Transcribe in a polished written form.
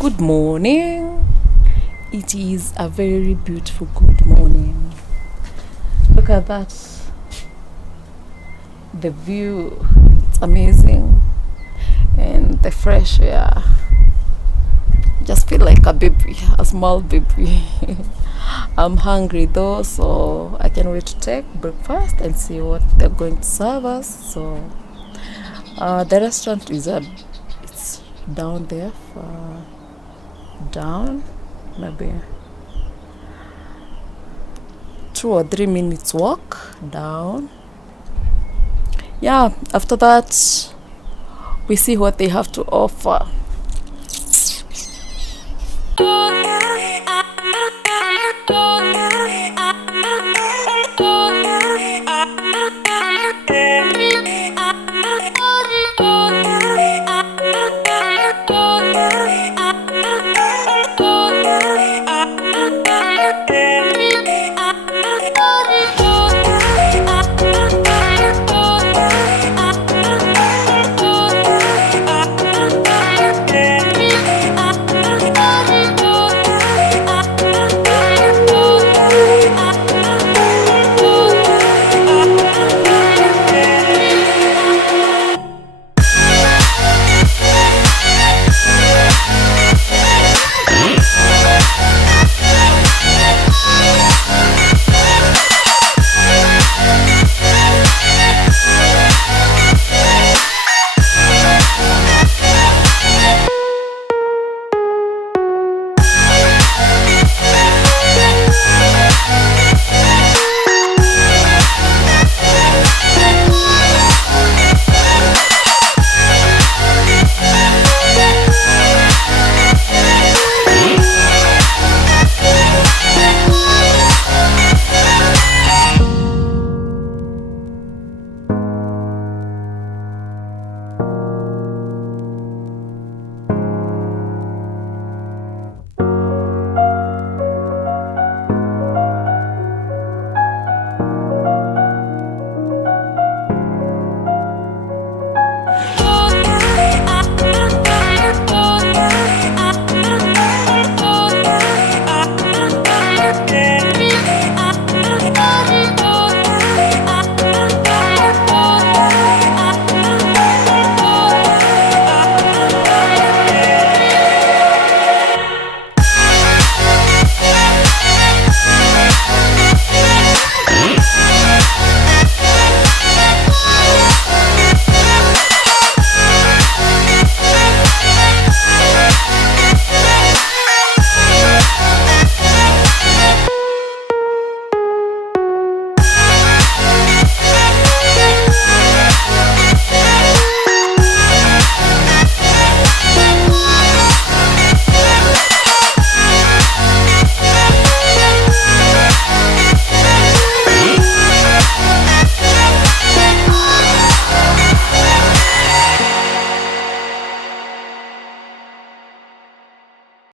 Good morning. It is a very beautiful good morning. Look at that. The view, it's amazing. And the fresh air. Just feel like a baby, a small baby. I'm hungry though, so I can't wait to take breakfast and see what they're going to serve us. So the restaurant it's down there, down maybe 2 or 3 minutes walk down. Yeah, after that we see what they have to offer.